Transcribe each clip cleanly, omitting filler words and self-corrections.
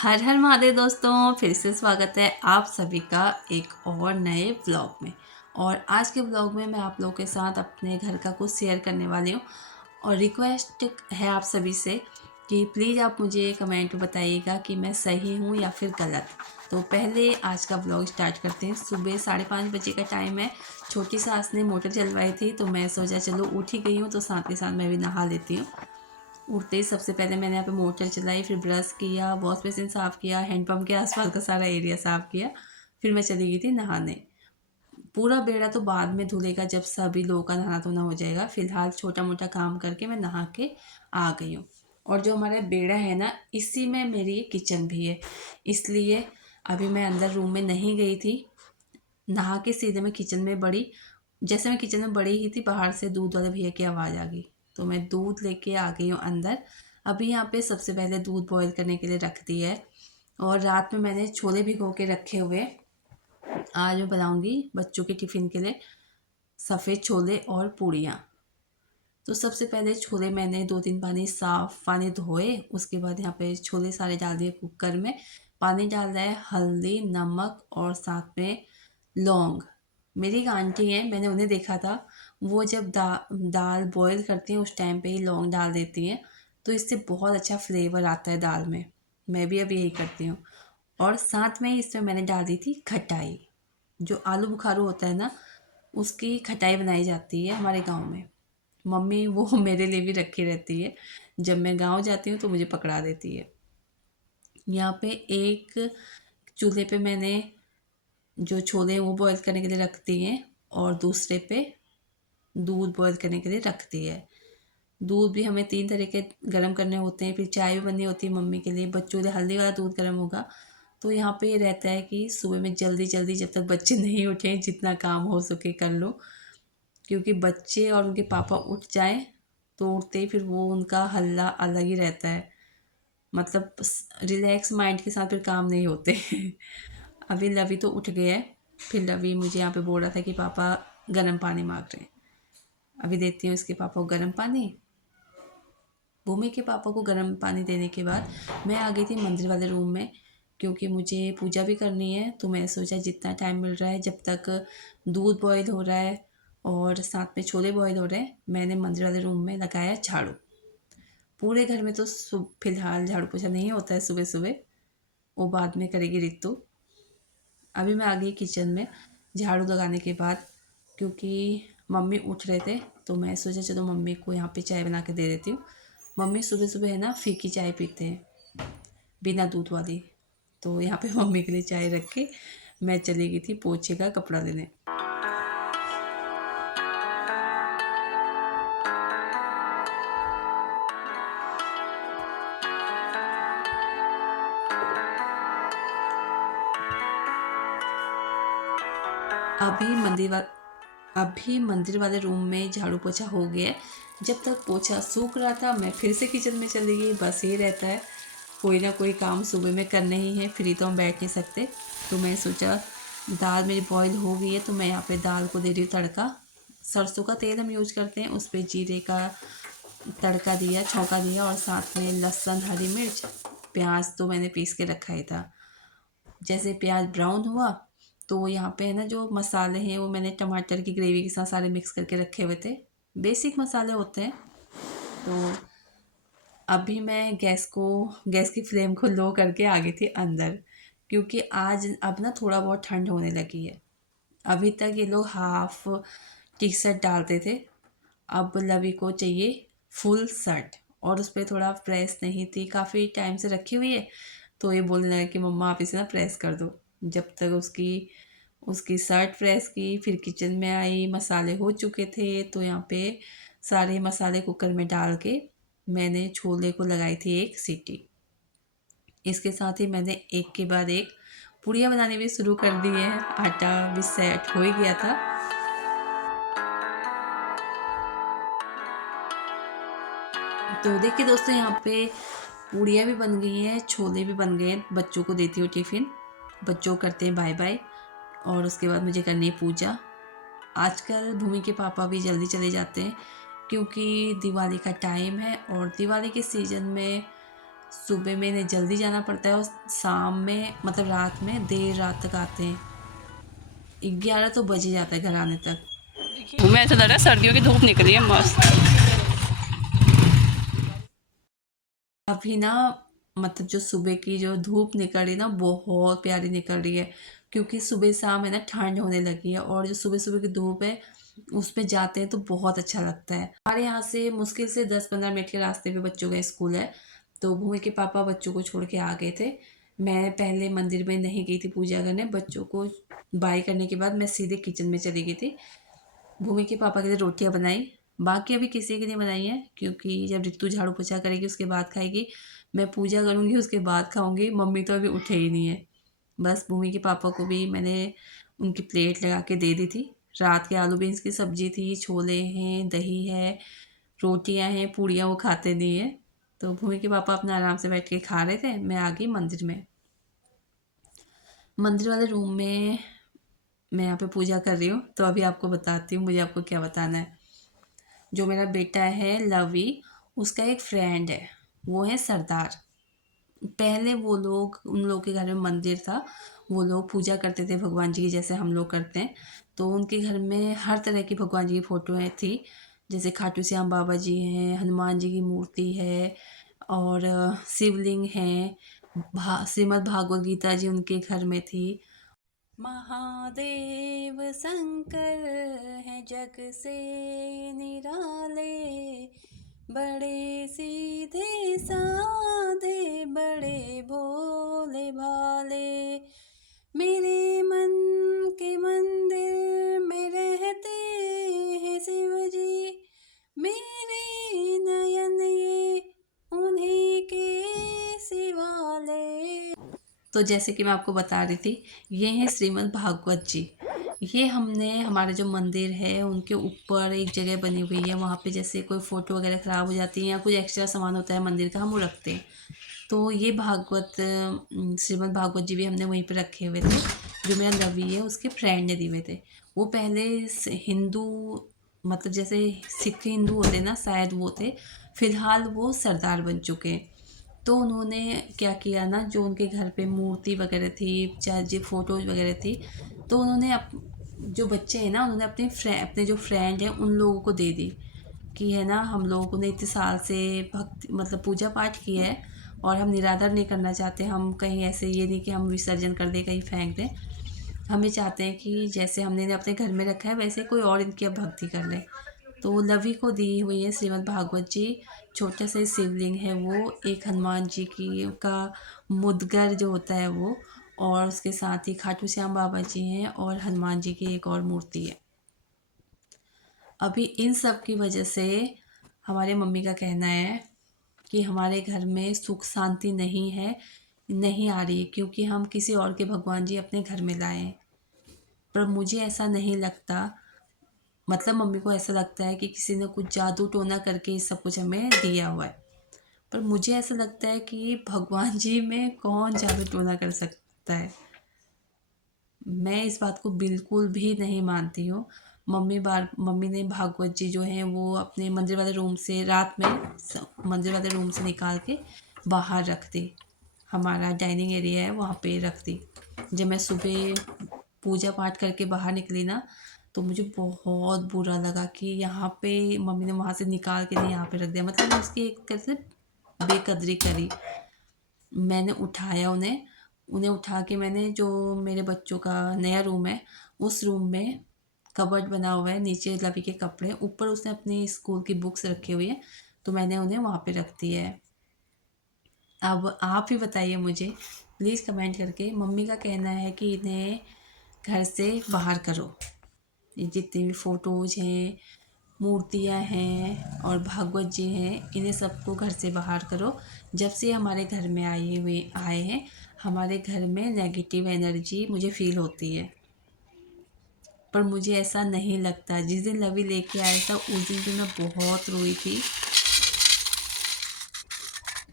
हर हर महादेव दोस्तों, फिर से स्वागत है आप सभी का एक और नए व्लॉग में। और आज के व्लॉग में मैं आप लोगों के साथ अपने घर का कुछ शेयर करने वाली हूँ। और रिक्वेस्ट है आप सभी से कि प्लीज़ आप मुझे कमेंट में बताइएगा कि मैं सही हूँ या फिर गलत। तो पहले आज का व्लॉग स्टार्ट करते हैं। सुबह 5:30 बजे का टाइम है। छोटी सास ने मोटर चलवाई थी तो मैं सोचा चलो उठ ही गई हूँ तो साथ के साथ मैं भी नहा लेती हूँ। उठते ही सबसे पहले मैंने यहाँ पे मोटर चलाई, फिर ब्रश किया, वॉश बेसिन साफ़ किया, हैंडपम्प के आसपास का सारा एरिया साफ़ किया। फिर मैं चली गई थी नहाने। पूरा बेड़ा तो बाद में धुलेगा जब सभी लोगों का नहाना धोना हो जाएगा। फिलहाल छोटा मोटा काम करके मैं नहा के आ गई हूँ। और जो हमारा बेड़ा है ना, इसी में मेरी किचन भी है, इसलिए अभी मैं अंदर रूम में नहीं गई थी। नहा के सीधे मैं किचन में बढ़ी। जैसे मैं किचन में बढ़ी ही थी, बाहर से दूध वाले भैया की आवाज़ आ गई तो मैं दूध लेके आ गई हूँ अंदर। अभी यहाँ पे सबसे पहले दूध बॉईल करने के लिए रख दिया है। और रात में मैंने छोले भिगो के रखे हुए। आज मैं बनाऊँगी बच्चों के टिफ़िन के लिए सफ़ेद छोले और पूड़ियाँ। तो सबसे पहले छोले मैंने 2-3 पानी साफ़ पानी धोए, उसके बाद यहाँ पे छोले सारे डाल दिए कुकर में। पानी डाल रहा है हल्दी, नमक और साथ में लौंग। मेरी एक आंटी हैं, मैंने उन्हें देखा था, वो जब दाल बॉयल करती हैं उस टाइम पे ही लौंग डाल देती हैं, तो इससे बहुत अच्छा फ्लेवर आता है दाल में। मैं भी अब यही करती हूँ। और साथ में ही इसमें मैंने डाल दी थी खटाई। जो आलू बुखारू होता है ना, उसकी खटाई बनाई जाती है हमारे गाँव में। मम्मी वो मेरे लिए भी रखी रहती है, जब मैं गाँव जाती हूँ तो मुझे पकड़ा देती है। यहाँ पे एक चूल्हे पे मैंने जो छोले हैं वो बॉईल करने के लिए रख दिए हैं और दूसरे पे दूध बॉईल करने के लिए रख दिया है। दूध भी हमें 3 तरह के गर्म करने होते हैं, फिर चाय भी बननी होती है मम्मी के लिए। बच्चों के लिए हल्दी वाला दूध गर्म होगा। तो यहाँ पे ये रहता है कि सुबह में जल्दी-जल्दी जब तक बच्चे नहीं उठें जितना काम हो सके कर लो। क्योंकि बच्चे और उनके पापा उठ जाएँ तो उठते ही फिर वो उनका हल्ला अलग ही रहता है। मतलब रिलैक्स माइंड के साथ फिर काम नहीं होते। अभी लवी तो उठ गया है। फिर लवी मुझे यहाँ पे बोल रहा था कि पापा गर्म पानी मांग रहे हैं। अभी देती हूँ इसके पापा को गर्म पानी। भूमि के पापा को गर्म पानी देने के बाद मैं आ गई थी मंदिर वाले रूम में, क्योंकि मुझे पूजा भी करनी है। तो मैं सोचा जितना टाइम मिल रहा है, जब तक दूध बॉईल हो रहा है और साथ में छोले बॉईल हो रहे हैं, मैंने मंदिर वाले रूम में लगाया झाड़ू। पूरे घर में तो फिलहाल झाड़ू पोछा नहीं होता है सुबह सुबह, वो बाद में करेगी रितु। अभी मैं आ गई किचन में झाड़ू लगाने के बाद, क्योंकि मम्मी उठ रहे थे तो मैं सोचा चलो मम्मी को यहाँ पे चाय बना के दे देती हूँ। मम्मी सुबह सुबह है ना फीकी चाय पीते हैं, बिना दूध वाली। तो यहाँ पे मम्मी के लिए चाय रख के मैं चली गई थी पोछे का कपड़ा लेने। अभी मंदिर वा अभी मंदिर वाले रूम में झाड़ू पोछा हो गया है। जब तक पोछा सूख रहा था मैं फिर से किचन में चली गई। बस ये रहता है, कोई ना कोई काम सुबह में करने ही है, फ्री तो हम बैठ नहीं सकते। तो मैं सोचा दाल मेरी बॉईल हो गई है तो मैं यहाँ पे दाल को दे रही हूँ तड़का। सरसों का तेल हम यूज करते हैं, उस पर जीरे का तड़का दिया, छौंका दिया और साथ में लहसुन, हरी मिर्च, प्याज तो मैंने पीस के रखा ही था। जैसे प्याज ब्राउन हुआ तो यहाँ पे है ना जो मसाले हैं वो मैंने टमाटर की ग्रेवी के साथ सारे मिक्स करके रखे हुए थे। बेसिक मसाले होते हैं। तो अभी मैं गैस की फ्लेम को लो करके आ गई थी अंदर, क्योंकि आज अब ना थोड़ा बहुत ठंड होने लगी है। अभी तक ये लोग हाफ टी शर्ट डालते थे, अब लवी को चाहिए फुल शर्ट। और उस पर थोड़ा प्रेस नहीं थी, काफ़ी टाइम से रखी हुई है, तो ये बोलने लगा कि मम्मा आप इसे ना प्रेस कर दो। जब तक उसकी उसकी शर्ट प्रेस की, फिर किचन में आई, मसाले हो चुके थे तो यहाँ पे सारे मसाले कुकर में डाल के मैंने छोले को लगाई थी एक सीटी। इसके साथ ही मैंने एक के बाद एक पूड़ियाँ बनानी भी शुरू कर दी है। आटा भी सेट हो ही गया था। तो देखिए दोस्तों, यहाँ पे पूड़ियाँ भी बन गई हैं, छोले भी बन गए हैं। बच्चों को देती हूँ टिफ़िन, बच्चों को करते हैं बाय बाय और उसके बाद मुझे करनी है पूजा। आजकल भूमि के पापा भी जल्दी चले जाते हैं, क्योंकि दिवाली का टाइम है और दिवाली के सीज़न में सुबह में इन्हें जल्दी जाना पड़ता है और शाम में मतलब रात में देर रात तक आते हैं। 11 तो बज ही जाता है घर आने तक। मैं ऐसा लग रहा है सर्दियों की धूप निकली है मस्त। अभी ना मतलब जो सुबह की जो धूप निकल रही ना बहुत प्यारी निकल रही है, क्योंकि सुबह शाम है ना ठंड होने लगी है और जो सुबह सुबह की धूप है उसमें जाते हैं तो बहुत अच्छा लगता है। हमारे यहाँ से मुश्किल से 10-15 मिनट के रास्ते पे बच्चों का स्कूल है। तो भूमि के पापा बच्चों को छोड़ के आ गए थे। मैं पहले मंदिर में नहीं गई थी पूजा करने, बच्चों को बाय करने के बाद मैं सीधे किचन में चली गई थी। भूमि के पापा के लिए रोटियां बनाई, बाकी अभी किसी के लिए बनाई है, क्योंकि जब रितु झाड़ू पोछा करेगी उसके बाद खाएगी, मैं पूजा करूँगी उसके बाद खाऊंगी। मम्मी तो अभी उठे ही नहीं है। बस भूमि के पापा को भी मैंने उनकी प्लेट लगा के दे दी थी। रात के आलू बीन्स की सब्जी थी, छोले हैं, दही है, रोटियां हैं, पूड़ियाँ वो खाते नहीं है। तो भूमि के पापा अपना आराम से बैठ के खा रहे थे, मैं आ गई मंदिर में। मंदिर वाले रूम में मैं यहाँ पे पूजा कर रही हूँ, तो अभी आपको बताती हूँ मुझे आपको क्या बताना है। जो मेरा बेटा है लवी, उसका एक फ्रेंड है, वो है सरदार। पहले वो लोग उन लोग के घर में मंदिर था, वो लोग पूजा करते थे भगवान जी की जैसे हम लोग करते हैं। तो उनके घर में हर तरह की भगवान जी की फ़ोटोएँ थी, जैसे खाटू श्याम बाबा जी हैं, हनुमान जी की मूर्ति है और शिवलिंग हैं। श्रीमद् भागवत गीता जी उनके घर में थी। महादेव शंकर हैं जग से निराले, बड़े सीधे साधे बड़े भोले भाले, मेरे मन के मंदिर में रहते हैं शिव जी, मेरे नयन ये उन्हीं के सिवाले। तो जैसे कि मैं आपको बता रही थी, ये हैं श्रीमद् भागवत जी। ये हमने हमारे जो मंदिर है उनके ऊपर एक जगह बनी हुई है, वहाँ पे जैसे कोई फ़ोटो वगैरह ख़राब हो जाती है या कुछ एक्स्ट्रा सामान होता है मंदिर का, हम वो रखते हैं। तो ये श्रीमद् भागवत जी भी हमने वहीं पे रखे हुए थे, जो मेरा लवी है उसके फ्रेंड ने दिए हुए थे। वो पहले हिंदू मतलब जैसे सिख हिंदू होते ना शायद वो थे, फिलहाल वो सरदार बन चुके हैं। तो उन्होंने क्या किया ना, जो उनके घर पे मूर्ति वगैरह थी, चाहे जो फ़ोटोज़ वगैरह थी, तो उन्होंने जो बच्चे हैं ना उन्होंने अपने जो फ्रेंड हैं उन लोगों को दे दी कि है ना हम लोगों ने इतने साल से भक्ति मतलब पूजा पाठ किया है और हम निरादर नहीं करना चाहते। हम कहीं ऐसे ये नहीं कि हम विसर्जन कर दें कहीं फेंक दें, हमें चाहते हैं कि जैसे हमने इन्हें अपने घर में रखा है वैसे कोई और इनकी अब भक्ति कर ले। तो लवी को दी हुई है श्रीमद् भागवत जी। छोटा सा शिवलिंग है वो, एक हनुमान जी की का मुद्गर जो होता है वो, और उसके साथ ही खाटू श्याम बाबा जी हैं और हनुमान जी की एक और मूर्ति है। अभी इन सब की वजह से हमारे मम्मी का कहना है कि हमारे घर में सुख शांति नहीं है, नहीं आ रही है, क्योंकि हम किसी और के भगवान जी अपने घर में लाए हैं। पर मुझे ऐसा नहीं लगता। मतलब मम्मी को ऐसा लगता है कि किसी ने कुछ जादू टोना करके ये सब कुछ हमें दिया हुआ है। पर मुझे ऐसा लगता है कि भगवान जी में कौन जादू टोना कर सकता है। मैं इस बात को बिल्कुल भी नहीं मानती हूँ। मम्मी ने भागवत जी जो हैं वो अपने मंदिर वाले रूम से रात में मंदिर वाले रूम से निकाल के बाहर रख दी। हमारा डाइनिंग एरिया है वहाँ पे रख दी। जब मैं सुबह पूजा पाठ करके बाहर निकली ना, तो मुझे बहुत बुरा लगा कि यहाँ पे मम्मी ने वहाँ से निकाल के नहीं यहाँ पे रख दिया। मतलब उसकी एक तरह से बेकदरी करी। मैंने उठाया उन्हें, उठा के मैंने जो मेरे बच्चों का नया रूम है उस रूम में कबर्ड बना हुआ है, नीचे लवी के कपड़े, ऊपर उसने अपनी स्कूल की बुक्स रखी हुई है, तो मैंने उन्हें वहाँ पे रख दिया है। अब आप ही बताइए मुझे प्लीज़ कमेंट करके। मम्मी का कहना है कि इन्हें घर से बाहर करो, ये जितनी भी फ़ोटोज़ हैं, मूर्तियाँ हैं और भागवत जी हैं, इन्हें सबको घर से बाहर करो। जब से हमारे घर में आए हैं, हमारे घर में नेगेटिव एनर्जी मुझे फ़ील होती है। पर मुझे ऐसा नहीं लगता। जिस दिन लवी लेके आया था उस दिन भी मैं बहुत रोई थी।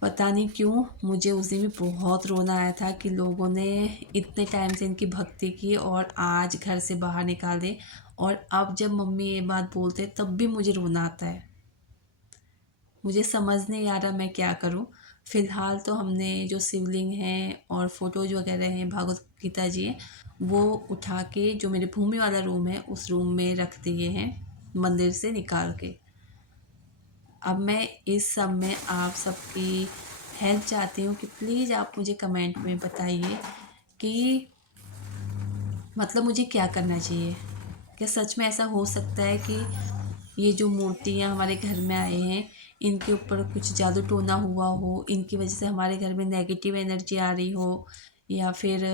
पता नहीं क्यों मुझे उस दिन भी बहुत रोना आया था कि लोगों ने इतने टाइम से इनकी भक्ति की और आज घर से बाहर निकाल दें। और अब जब मम्मी ये बात बोलते तब भी मुझे रोना आता है। मुझे समझ नहीं आ रहा मैं क्या करूं। फ़िलहाल तो हमने जो शिवलिंग हैं और फ़ोटोज़ वगैरह हैं भागवत गीता जी हैं, वो उठा के जो मेरे भूमि वाला रूम है उस रूम में रख दिए हैं मंदिर से निकाल के। अब मैं इस सब में आप सबकी हेल्प चाहती हूँ कि प्लीज़ आप मुझे कमेंट में बताइए कि मतलब मुझे क्या करना चाहिए। क्या सच में ऐसा हो सकता है कि ये जो मूर्तियाँ हमारे घर में आए हैं, इनके ऊपर कुछ जादू टोना हुआ हो, इनकी वजह से हमारे घर में नेगेटिव एनर्जी आ रही हो, या फिर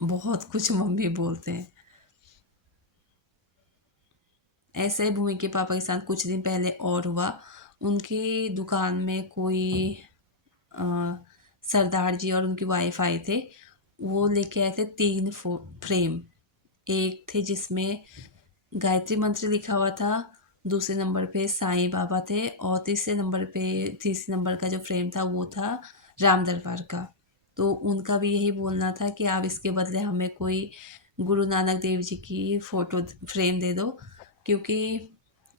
बहुत कुछ मम्मी बोलते हैं। ऐसे ही भूमि के पापा के साथ कुछ दिन पहले और हुआ। उनकी दुकान में कोई अ, सरदार जी और उनकी वाइफ आए थे। वो लेके आए थे 3 फ्रेम। एक थे जिसमें गायत्री मंत्र लिखा हुआ था, दूसरे नंबर पे साईं बाबा थे और तीसरे नंबर का जो फ्रेम था वो था राम दरबार का। तो उनका भी यही बोलना था कि आप इसके बदले हमें कोई गुरु नानक देव जी की फ़ोटो फ्रेम दे दो, क्योंकि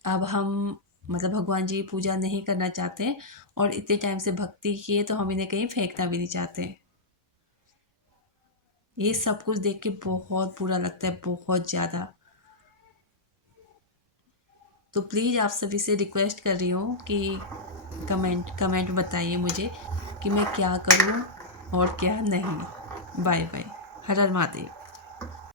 अब हम मतलब भगवान जी की पूजा नहीं करना चाहते हैं और इतने टाइम से भक्ति की है तो हम इन्हें कहीं फेंकना भी नहीं चाहते। ये सब कुछ देख के बहुत बुरा लगता है, बहुत ज़्यादा। तो प्लीज़ आप सभी से रिक्वेस्ट कर रही हूँ कि कमेंट बताइए मुझे कि मैं क्या करूँ और क्या नहीं। Bye bye. हर हर महादेव।